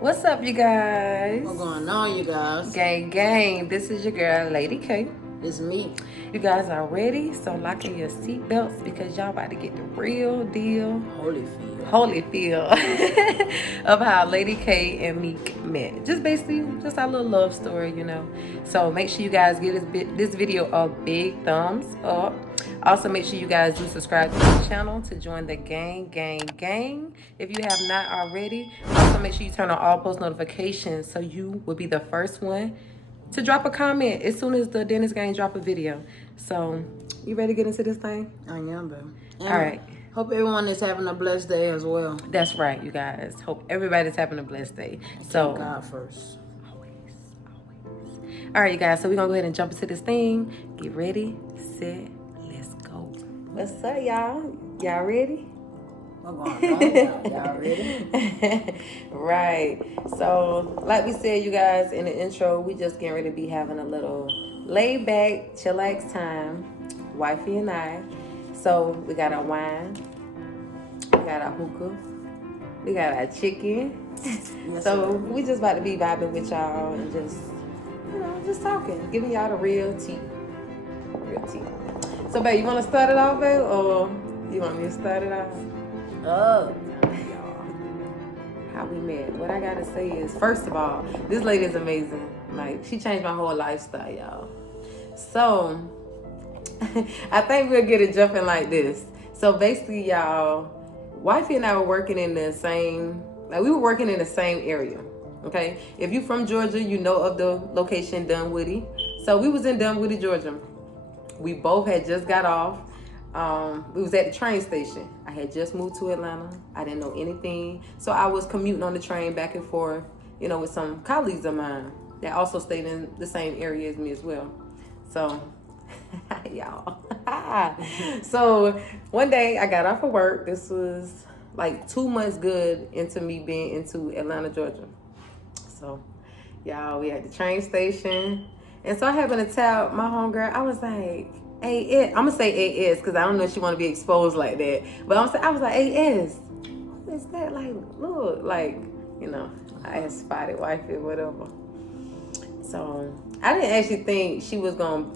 What's up, you guys? What's going on, you guys? Gang. This is your girl, Lady K. It's me. You guys are ready? So lock in your seatbelts because y'all about to get the real deal. Holyfield of how Lady K and Mik met. Just basically, just our little love story, you know. So make sure you guys give this video a big thumbs up. Also, make sure you guys do subscribe to the channel to join the gang. If you have not already, also make sure you turn on all post notifications so you will be the first one to drop a comment as soon as the Dennis gang drop a video. So, you ready to get into this thing? I am, baby. All right. Hope everyone is having a blessed day as well. That's right, you guys. Hope everybody's having a blessed day. So, God first. Always. All right, you guys. So we're gonna go ahead and jump into this thing. Get ready, set, let's go. What's up, y'all? Y'all ready? Y'all ready? Right. So, like we said, you guys, in the intro, we just getting ready to be having a little laid back, chillax time, wifey and I. So we got our wine, we got our hookah, we got our chicken. Yes, so sir. we just about to be vibing with y'all and just, just talking, giving y'all the real tea. Real tea. So, babe, you want to start it off, babe, or you want me to start it off? Y'all. How we met. What I gotta say is, first of all, this lady is amazing. Like, she changed my whole lifestyle, y'all. So, I think we'll get it jumping like this. So basically, y'all, wifey and I were working in the same, we were working in the same area. Okay, if you from Georgia, you know of the location Dunwoody. So we was in Dunwoody, Georgia. We both had just got off. We was at the train station. I had just moved to Atlanta. I didn't know anything. So I was commuting on the train back and forth, with some colleagues of mine that also stayed in the same area as me as well. So, y'all. So one day I got off of work. This was like 2 months good into me being into Atlanta, Georgia. So, y'all, we at the train station. And so I happened to tell my homegirl, I was like, hey, I'm gonna say AS because I don't know if she want to be exposed like that. But I was like, AS, what is that? Like, look, like, I had spotted wifey or whatever. So I didn't actually think she was gonna,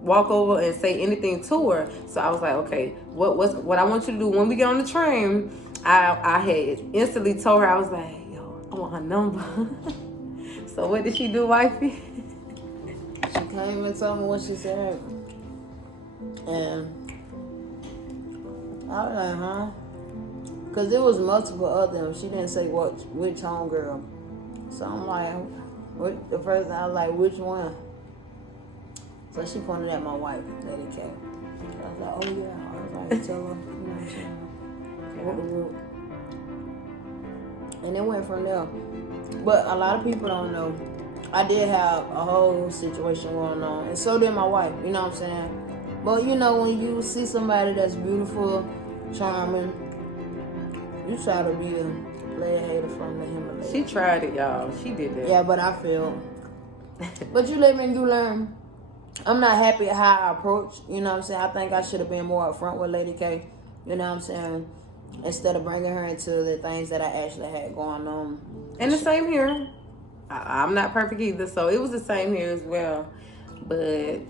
walk over and say anything to her. So I was like, okay, what I want you to do when we get on the train, I had instantly told her, I was like, yo, I want her number. So what did she do, wifey? She came and told me what she said. And I was like, huh? Because there was multiple of them. She didn't say which homegirl. So I'm like, the first thing I was like, which one? So she pointed at my wife, Lady K. I was like, oh yeah. I was like, tell her, you know what I'm saying? What the root. And it went from there. But a lot of people don't know. I did have a whole situation going on. And so did my wife, you know what I'm saying? But when you see somebody that's beautiful, charming, you try to be a player hater from the Himalayas. She tried it, y'all. She did that. Yeah, but I failed. But you live and you learn. I'm not happy at how I approach, you know what I'm saying? I think I should have been more upfront with Lady K, you know what I'm saying? Instead of bringing her into the things that I actually had going on. And the same here. I'm not perfect either, so it was the same here as well. But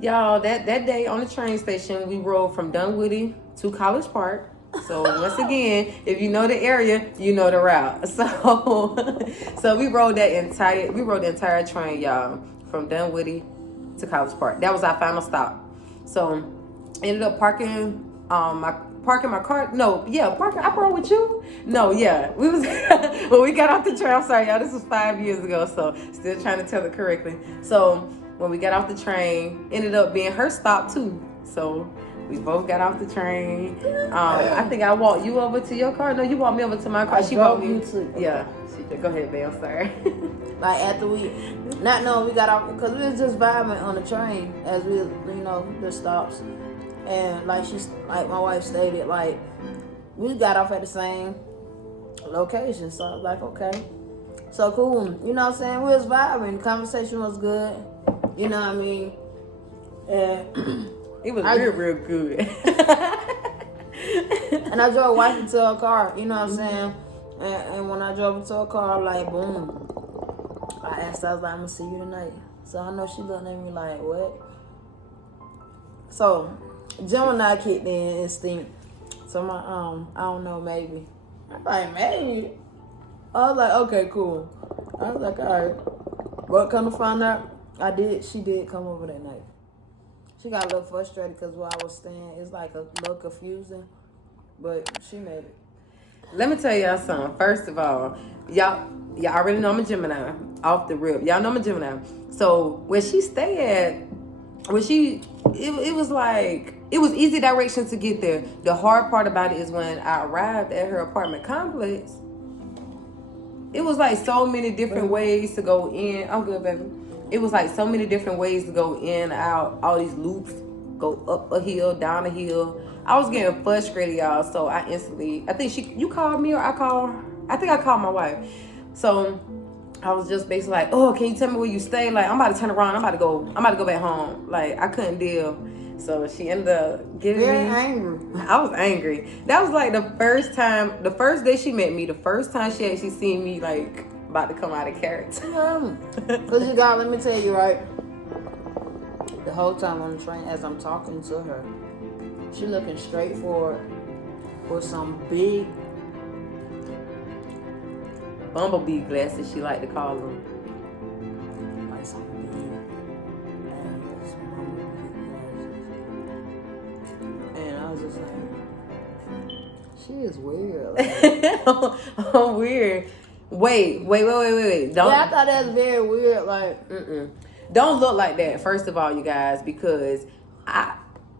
y'all, that day on the train station, we rode from Dunwoody to College Park. So once again, if you know the area, you know the route. So we rode the entire train, y'all, from Dunwoody to College Park. That was our final stop. So ended up parking my car. No, yeah, parking. I rode with you. No, yeah, we was when we got off the train. I'm sorry, y'all. This was 5 years ago, so still trying to tell it correctly. So when we got off the train, ended up being her stop too. So we both got off the train. I think I walked you over to your car. No, you walked me over to my car. She walked me to. Yeah. Go ahead, babe. I'm sorry. Like after we got off because we was just vibing on the train as we, the stops, and like my wife stated, like we got off at the same location. So I was like, okay, so cool. You know what I'm saying? We was vibing. The conversation was good. You know what I mean? And it was real good. And I drove wife into her car. You know what I'm saying? And when I drove into a car, like, boom. I asked, I was like, I'm gonna see you tonight. So I know she looking at me like, what? So Gemini kicked in instinct. So my I don't know, maybe. I'm like, maybe. I was like, okay, cool. I was like, all right. But come to find out, she did come over that night. She got a little frustrated because where I was staying is like a little confusing. But she made it. Let me tell y'all something. First of all, y'all already know I'm a Gemini off the rip. Y'all know I'm a Gemini. So where she stay at, it was like, it was easy direction to get there. The hard part about it is when I arrived at her apartment complex, it was like so many different ways to go in. I'm good, baby. It was like so many different ways to go in, out, all these loops, go up a hill, down a hill. I was getting frustrated, y'all. So I think you called me or I think I called my wife. So I was just basically like, oh, can you tell me where you stay? Like, I'm about to turn around. I'm about to go back home. Like, I couldn't deal. So she ended up giving Very me angry. I was angry. That was like the first day she met me, the first time she actually seen me like about to come out of character. Cause you got, let me tell you, right? The whole time on the train, as I'm talking to her, she looking straight forward with some big Bumblebee glasses, she like to call them. like some big ass bumblebee glasses. And I was just like, she is weird. Like, Oh, weird. Wait. Don't. yeah, I thought that was very weird. Like, Don't look like that. First of all, you guys, because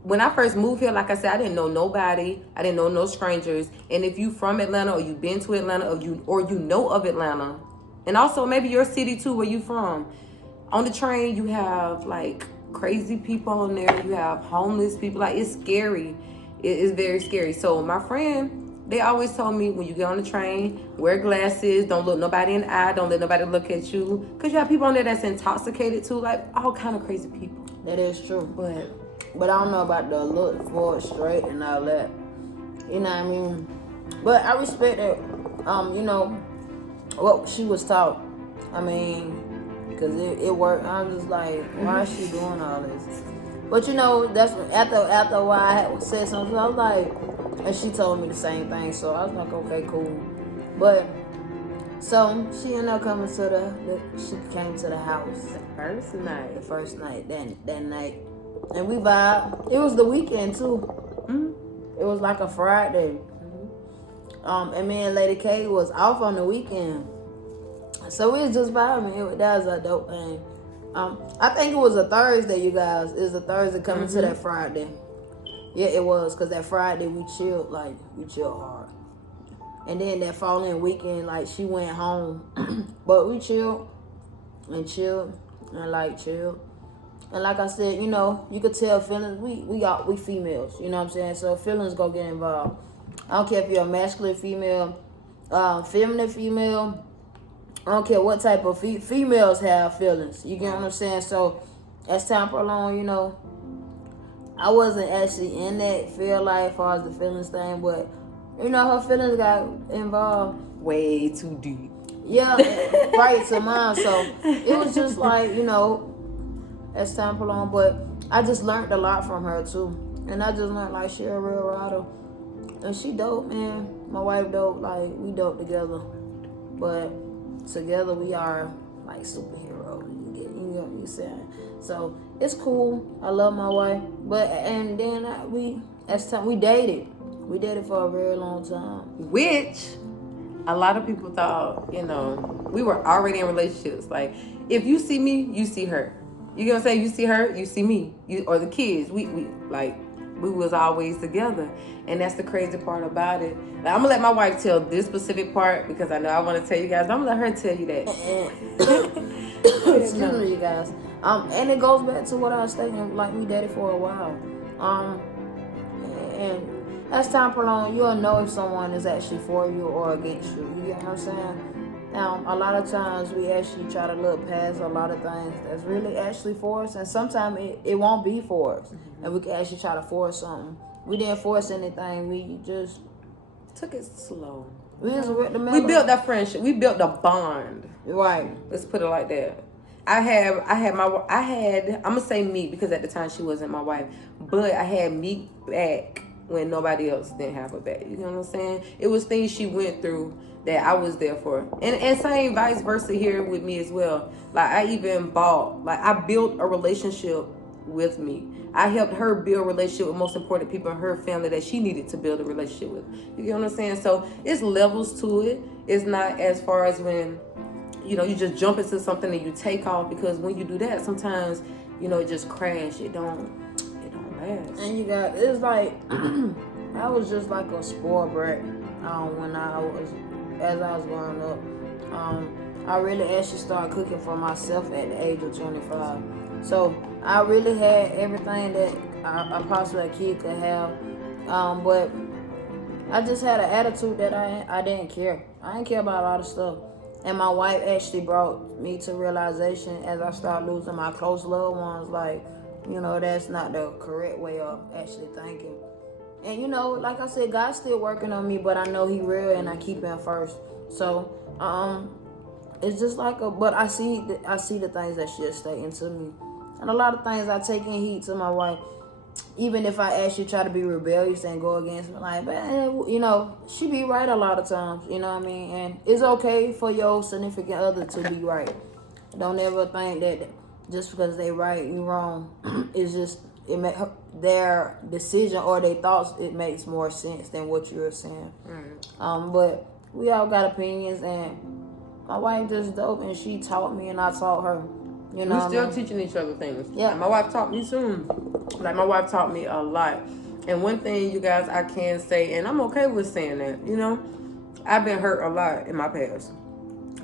when I first moved here, like I said, I didn't know nobody. I didn't know no strangers. And if you from Atlanta or you've been to Atlanta or you know of Atlanta, and also maybe your city too, where you from, on the train you have like crazy people on there. You have homeless people. Like, it's scary. It is very scary. So my friend, they always told me, when you get on the train, wear glasses. Don't look nobody in the eye. Don't let nobody look at you. Because you have people on there that's intoxicated too. Like, all kind of crazy people. that is true. But I don't know about the look forward straight and all that. You know what I mean? But I respect that, you know, what she was taught. I mean, because it worked. I was just like, why is she doing all this? But you know, that's after a while I had said something, I was like, and she told me the same thing. So I was like, okay, cool. But so she ended up coming to she came to the house. The first night, that night. And we vibed. It was the weekend too. It was like a Friday. And me and Lady K was off on the weekend. So we was just vibing. That was a dope thing. I think it was a Thursday, you guys. It was a Thursday coming to that Friday. Yeah, it was. Because that Friday we chilled hard. And then that following weekend, like, she went home. But we chilled. And chilled. And like I said, you know, you could tell feelings. We females, you know what I'm saying? So feelings go get involved. I don't care if you're a masculine female, feminine female. I don't care what type of females have feelings. You get what I'm saying? So as time prolonged, you know, I wasn't actually in that field like as far as the feelings thing, but you know, her feelings got involved. Way too deep. Yeah, right to mine. So it was just like, you know, as time prolonged, but I just learned a lot from her too. And I just learned, like, she a real rider. And she dope, man. My wife dope. Like, we dope together. But together we are like superheroes. You know what I'm saying? So it's cool. I love my wife. And then we dated. We dated for a very long time. Which a lot of people thought, you know, we were already in relationships. Like, if you see me, you see her. You know what I'm saying? You see her, you see me. Or the kids. We was always together. And that's the crazy part about it. Now, I'm going to let my wife tell this specific part because I know I want to tell you guys. I'm going to let her tell you that. Excuse me, you guys. And it goes back to what I was thinking, like, we dated for a while. And as time prolonged, you'll know if someone is actually for you or against you. You get what I'm saying? Now, a lot of times we actually try to look past a lot of things that's really actually for us, and sometimes it won't be for us, and we can actually try to force something. We didn't force anything. We just Took it slow. We was with the We built that friendship. We built a bond. Right. Let's put it like that. I'm gonna say Meek because at the time she wasn't my wife, but I had Meek back when nobody else didn't have her back. You know what I'm saying? It was things she went through that I was there for, and same vice versa here with me as well. Like I built a relationship with me. I helped her build a relationship with most important people in her family that she needed to build a relationship with. You get what I'm saying? So it's levels to it. It's not as far as when, you know, you just jump into something and you take off, because when you do that, sometimes, you know, it just crash. It don't last. And it's like, I was just like a spoiled brat as I was growing up. I really actually started cooking for myself at the age of 25. So I really had everything that a possibly a kid could have. But I just had an attitude that I didn't care. I didn't care about a lot of stuff. And my wife actually brought me to realization as I started losing my close loved ones, like, you know, that's not the correct way of actually thinking. And, you know, like I said, God's still working on me, but I know He real and I keep Him first. So, it's just like but I see the things that she's stating to me. And a lot of things I take in heat to my wife. Even if I actually try to be rebellious and go against me, like, man, you know, she be right a lot of times, you know what I mean? And it's okay for your significant other to be right. Don't ever think that just because they right, you wrong. It's just, their decision or their thoughts, it makes more sense than what you're saying. But we all got opinions, and my wife just dope, and she taught me and I taught her. You know, we still teaching each other things. Yeah. And my wife taught me soon. Like, my wife taught me a lot. And one thing, you guys, I can say, and I'm okay with saying that, you know, I've been hurt a lot in my past.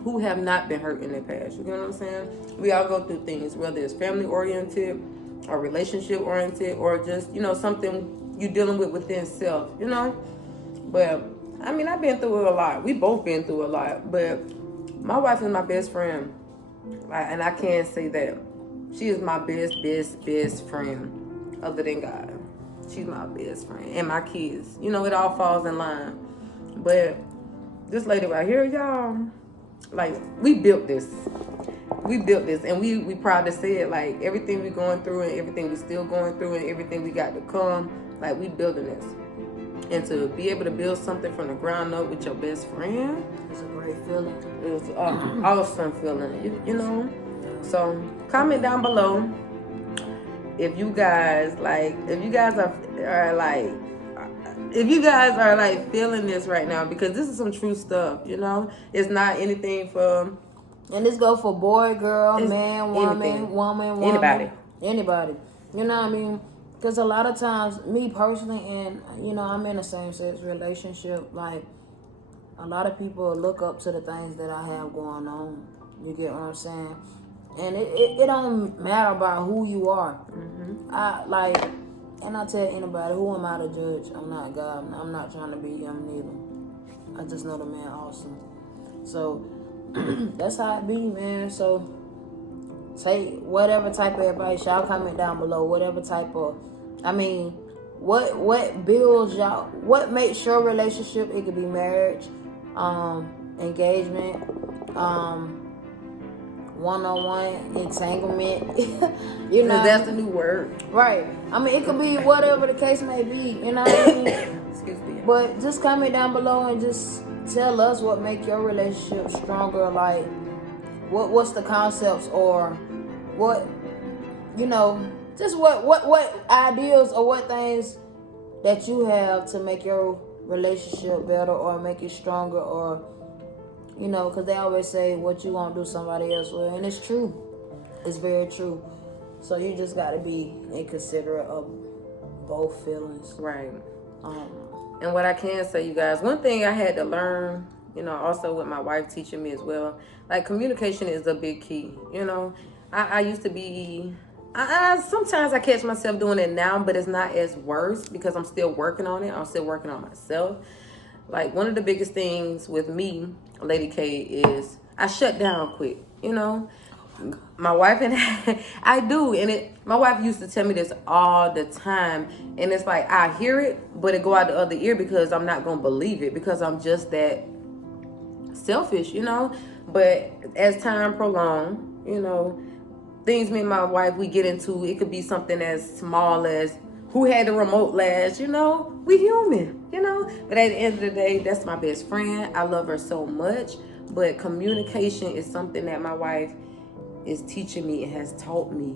Who have not been hurt in their past? You know what I'm saying? We all go through things, whether it's family oriented or relationship oriented, or just, you know, something you dealing with within self, you know? But I mean, I've been through a lot. We both been through a lot. But my wife is my best friend. And I can say that she is my best friend other than God. She's my best friend. And my kids. You know, it all falls in line. But this lady right here, y'all, like, we built this. We built this. And we proud to say it. Like, everything we going through and everything we still going through and everything we got to come, like, we building this. And to be able to build something from the ground up with your best friend, it's a great feeling. It's an awesome feeling, you know. So comment down below if you guys are like feeling this right now, because this is some true stuff, you know. It's not anything for, and this go for boy, girl, man, woman, anybody. You know what I mean? Because a lot of times, me personally, and, you know, I'm in a same-sex relationship, like, a lot of people look up to the things that I have going on. You get what I'm saying? And it don't matter about who you are. And I tell anybody, who am I to judge? I'm not God. I'm not trying to be him neither. I just know the man awesome. So, that's how it be, man. So, take whatever type of advice, y'all comment down below. Whatever type of, I mean, what builds y'all, what makes your relationship? It could be marriage, engagement, one-on-one entanglement. You know, that's the new word, right? I mean, it could be whatever the case may be. You know what I mean? Excuse me. But just comment down below and just tell us what make your relationship stronger. Like, what's the concepts, or what, you know, just what ideas or what things that you have to make your relationship better or make it stronger, or, you know, because they always say what you won't do somebody else will, and it's true. It's very true. So you just got to be inconsiderate of both feelings. Right. And what I can say, you guys, one thing I had to learn, you know, also with my wife teaching me as well, like, communication is a big key. You know, I used to be, sometimes I catch myself doing it now, but it's not as worse because I'm still working on it. I'm still working on myself. Like, one of the biggest things with me, Lady K, is I shut down quick, you know. My wife and I do, and my wife used to tell me this all the time, and it's like I hear it, but it go out the other ear because I'm not gonna believe it because I'm just that selfish, But as time prolong, things me and my wife we get into, it could be something as small as who had the remote last, we human. But at the end of the day, that's my best friend. I love her so much. But communication is something that my wife is teaching me and has taught me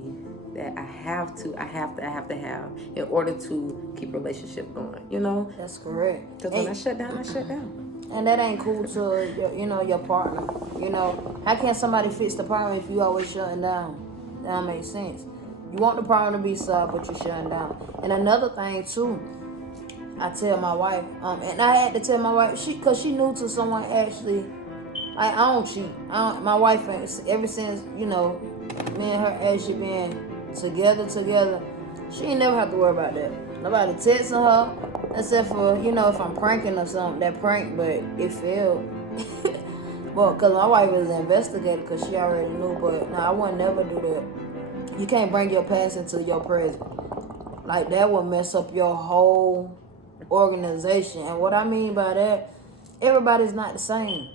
that I have to have in order to keep relationship going, That's correct. Because when I shut down. And that ain't cool to your partner. How can somebody fix the problem if you always shutting down? That don't make sense. You want the problem to be solved, but you're shutting down. And another thing too, I tell my wife, and I had to tell my wife, cause she knew to someone actually. I don't cheat. My wife, ever since me and her actually been together, she ain't never have to worry about that. Nobody texting her, except for if I'm pranking or something, that prank, but it failed. Well, cause my wife is an investigator, cause she already knew. But no, I would never do that. You can't bring your past into your present. Like that would mess up your whole organization. And what I mean by that, everybody's not the same.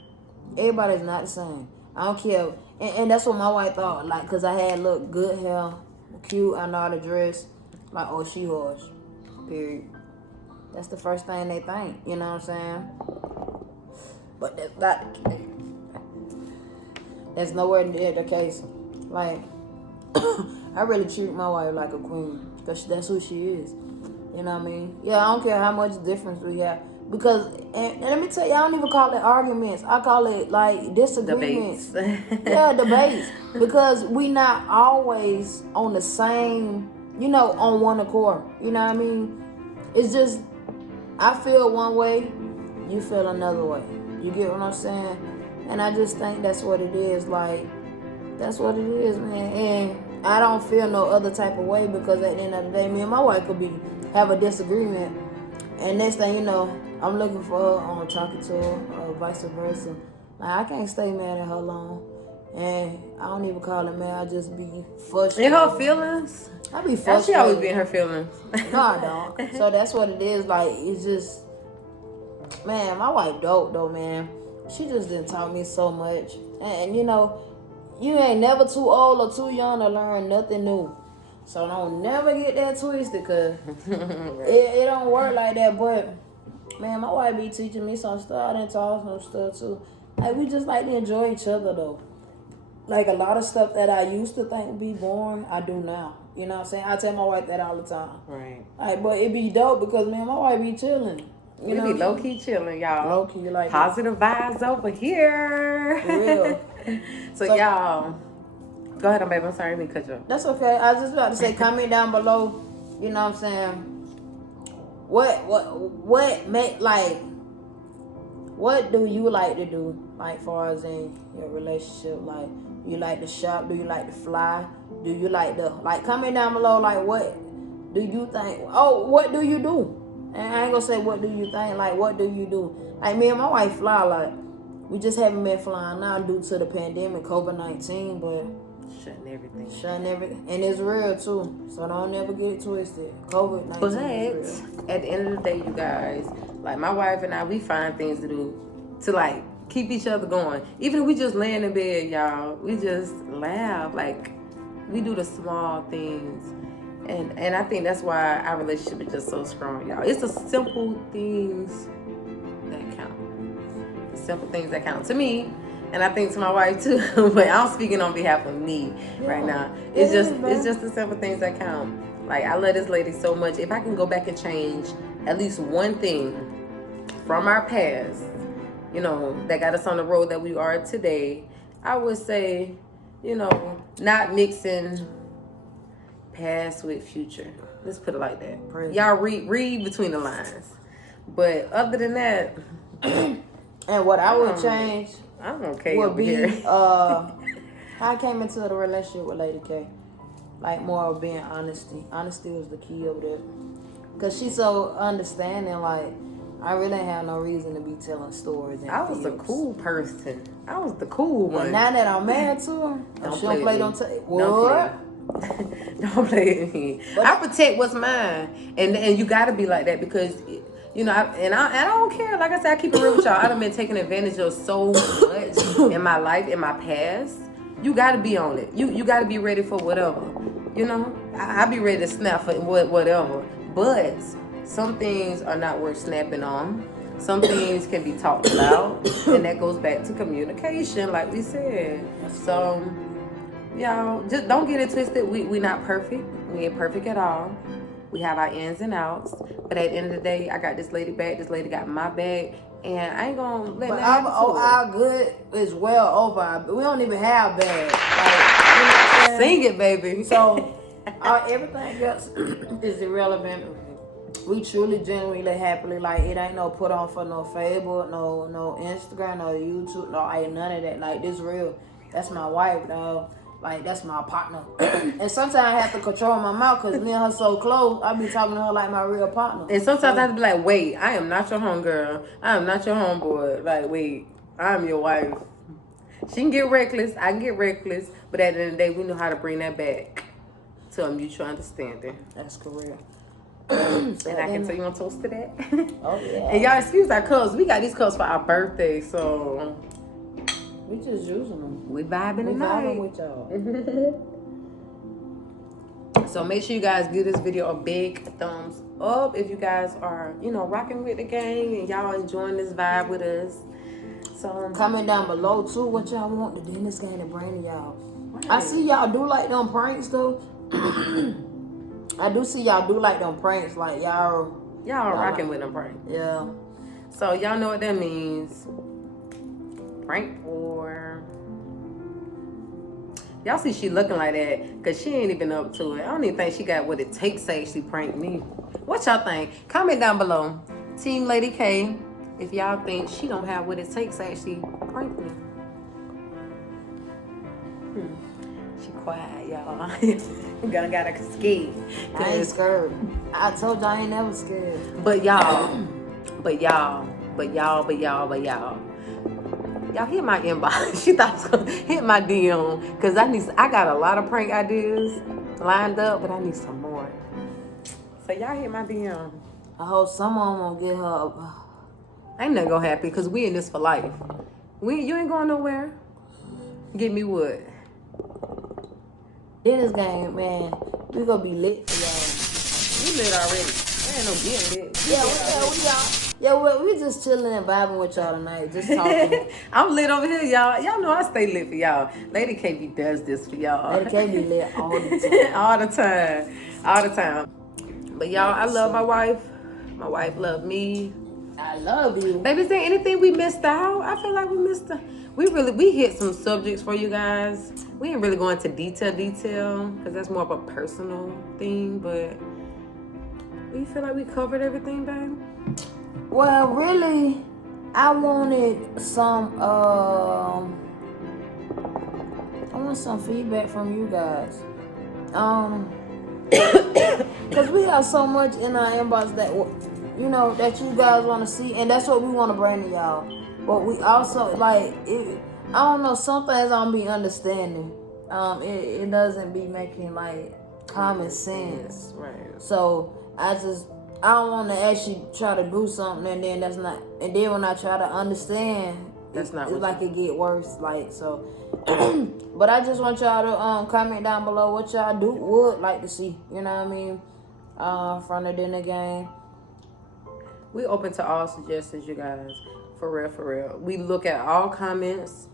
Everybody's not the same. I don't care. And that's what my wife thought. Like, because I had look good hair, cute, I know how to dress. Like, oh, she horse. Period. That's the first thing they think. You know what I'm saying? But that's not the case. That's nowhere near the case. Like, I really treat my wife like a queen. Because that's who she is. You know what I mean? Yeah, I don't care how much difference we have. Because, and let me tell you, I don't even call it arguments. I call it, like, disagreements. Yeah, debates. Because we not always on the same, on one accord. You know what I mean? It's just, I feel one way, you feel another way. You get what I'm saying? And I just think that's what it is. Like, that's what it is, man. And I don't feel no other type of way because at the end of the day, me and my wife could have a disagreement. And next thing you know, I'm looking for her on talking to her, or vice versa. Like, I can't stay mad at her long. And I don't even call it mad, I just be frustrated. In her feelings? I be frustrated. She always be in her feelings. No, I don't. So that's what it is. Like, it's just, man, my wife dope though, man. She just didn't taught me so much. And you ain't never too old or too young to learn nothing new. So don't never get that twisted, because it don't work like that. But, man, my wife be teaching me some stuff. I done taught some stuff, too. Like, we just like to enjoy each other, though. Like, a lot of stuff that I used to think would be boring, I do now. You know what I'm saying? I tell my wife that all the time. Right. Like, but it be dope because, man, my wife be chilling. We be low-key chilling, y'all. Low-key, like positive vibes over here. For real. So, y'all... Go ahead, baby. I'm sorry, let me cut you off. That's okay. I was just about to say, comment down below. You know what I'm saying? What do you like to do? Like, far as in your relationship, like, you like to shop? Do you like to fly? Do you like to, comment down below, like, what do you think? Oh, what do you do? And I ain't gonna say what do you think, like, what do you do? Like, me and my wife fly, like, we just haven't been flying now due to the pandemic, COVID-19, but shutting everything. And it's real too. So don't never get it twisted. COVID-19 but is real. At the end of the day, you guys, like my wife and I, we find things to do to like keep each other going. Even if we just laying in bed, y'all, we just laugh. Like, we do the small things. And I think that's why our relationship is just so strong, y'all. It's the simple things that count. The simple things that count to me. And I think to my wife too, but I'm speaking on behalf of me right now. It's just the simple things that count. Like, I love this lady so much. If I can go back and change at least one thing from our past, that got us on the road that we are today, I would say, not mixing past with future. Let's put it like that. Present. Y'all read between the lines. But other than that, and what I would change. I'm okay would over be here. how I came into the relationship with Lady K. Like, more of being honesty. Honesty was the key over there. Cause she's so understanding. Like, I really ain't have no reason to be telling stories. And I was the cool person. I was the cool one. But now that I'm married to her, Don't she don't play, don't take. What? Don't play with me. I protect what's mine, and you got to be like that because, you know, I don't care. Like I said, I keep it real with y'all. I done been taken advantage of so much in my life, in my past. You got to be on it. You got to be ready for whatever. You know, I be ready to snap for whatever. But some things are not worth snapping on. Some things can be talked about, and that goes back to communication, like we said. So, y'all, just don't get it twisted. We not perfect. We ain't perfect at all. We have our ins and outs. But at the end of the day, I got this lady back. This lady got my back. And I ain't gonna let that happen to her. Our good is well over. We don't even have bad. Like, you know what I'm saying? Sing it, baby. So, everything else is irrelevant. We truly, genuinely, happily, like, it ain't no put on for no Facebook, no Instagram, no YouTube, no, ain't none of that. Like, this real. That's my wife, dog. Like, that's my partner. And sometimes I have to control my mouth because me and her so close. I be talking to her like my real partner. And sometimes I have to be like, wait, I am not your homegirl. I am not your homeboy. Like, wait, I'm your wife. She can get reckless. I can get reckless. But at the end of the day, we know how to bring that back to a mutual understanding. That's correct. And I can tell you on toast to that. Oh, yeah. And y'all excuse our cups. We got these cups for our birthday, so we just using them. We vibing tonight. With y'all. So make sure you guys give this video a big thumbs up if you guys are, you know, rocking with the gang and y'all enjoying this vibe with us. So comment down below too what y'all want the Dennis gang to bring to y'all. Right. I see y'all do like them pranks though. I do see y'all do like them pranks, like y'all rocking with them pranks. Yeah. So y'all know what that means. Prank for. Y'all see she looking like that because she ain't even up to it. I don't even think she got what it takes to actually prank me. What y'all think? Comment down below. Team Lady K, if y'all think she don't have what it takes to actually prank me. She quiet, y'all. I'm gonna gotta scared. I ain't scared. I told y'all I ain't never scared. But y'all hit my inbox. She thought I was gonna hit my DM because I got a lot of prank ideas lined up, but I need some more. So y'all hit my DM. I hope someone won't get her. Ain't nothing gonna happen because we in this for life. You ain't going nowhere. Get me what? Dennis gang, man, we gonna be lit for y'all. We lit already. There ain't no getting lit. We just chilling and vibing with y'all tonight, just talking. I'm lit over here, y'all. Y'all know I stay lit for y'all. Lady KB does this for y'all. Lady KB be lit all the time. all the time. But y'all, I love my wife. My wife love me. I love you. Baby, is there anything we missed out? I feel like we missed out. We hit some subjects for you guys. We ain't really go into detail because that's more of a personal thing, but do you feel like we covered everything, babe? Well, really, I wanted some feedback from you guys. Because we have so much in our inbox that, you know, that you guys want to see, and that's what we want to bring to y'all. But we also, like, I don't know, some things I don't be understanding. It doesn't be making, like, common sense. Right. So, I don't want to actually try to do something, and then and then when I try to understand, it's like it get worse, like, so. But I just want y'all to comment down below what y'all would like to see, you know what I mean, from the dinner game. We open to all suggestions, you guys. For real. We look at all comments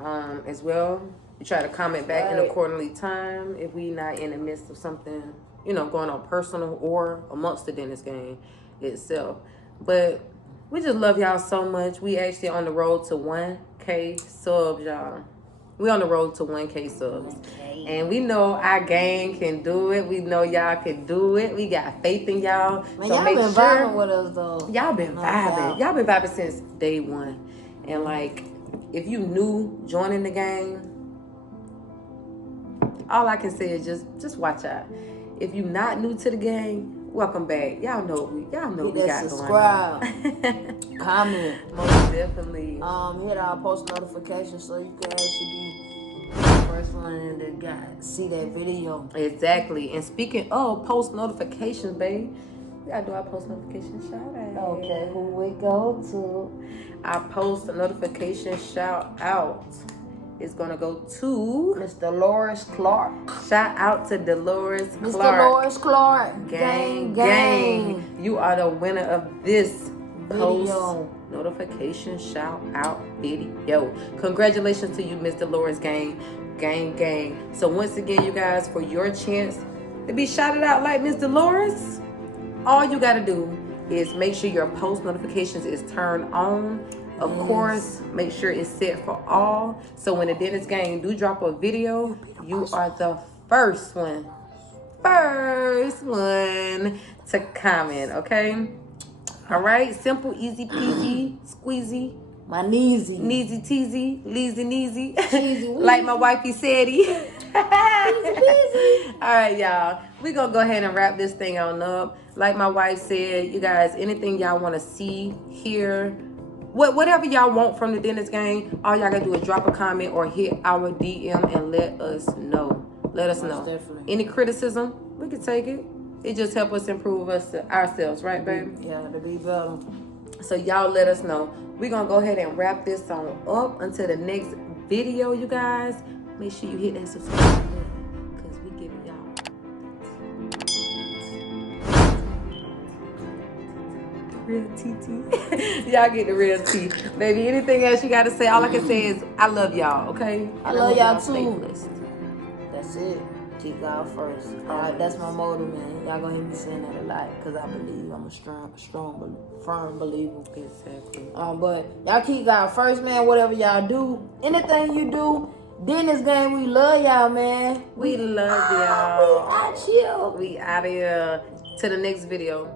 as well. We try to comment back in accordingly time if we not in the midst of something, you know, going on personal or amongst the Dennis gang itself. But we just love y'all so much. We actually on the road to 1K subs, y'all. We on the road to 1K subs. And we know our gang can do it. We know y'all can do it. We got faith in y'all. Man, so y'all been vibing with us, though. Y'all been vibing. Y'all been vibing since day one. And, like, if you new joining the gang, all I can say is just watch out. If you not new to the gang, welcome back. Y'all know we got subscribe, going on. comment. Most definitely. Hit our post notifications so you can actually be the first one to see that video. Exactly. And speaking of post notifications, babe, we gotta do our post notification shout out. Okay, who we go to? Our post notification shout out is gonna go to Miss Dolores Clark. Shout out to Dolores Miss Clark. Dolores Clark. Gang. You are the winner of this video post notification shout out video. Congratulations to you, Miss Dolores Gang. So once again, you guys, for your chance to be shouted out like Miss Dolores, all you gotta do is make sure your post notifications is turned on. Of course, make sure it's set for all. So when the Dennis Gang do drop a video, you are the first one to comment, okay? All right, simple, easy peasy, squeezy. My kneesy. Neezy teasy, leezy neezy. Cheesy Like my wifey said. Easy peasy. All right, y'all. We're going to go ahead and wrap this thing on up. Like my wife said, you guys, anything y'all want to see, hear, whatever y'all want from the Dennis Gang, all y'all got to do is drop a comment or hit our DM and let us know. Let us know. Definitely. Any criticism, we can take it. It just helps us improve ourselves, right, baby? Yeah, to be better. So y'all let us know. We're going to go ahead and wrap this on up until the next video, you guys. Make sure you hit that subscribe button because we giving y'all real TT. Y'all get the real tea. Baby, anything else you got to say? All I can say is I love y'all, okay? I love y'all stay too. blessed. That's it. Keep God first. That's my motto, man. Y'all gonna hear me saying that a lot because I believe I'm a firm believer. Exactly. But y'all keep God first, man. Whatever y'all do, anything you do, Dennis Gang, we love y'all, man. We love y'all. We out chill. We out of here. To the next video.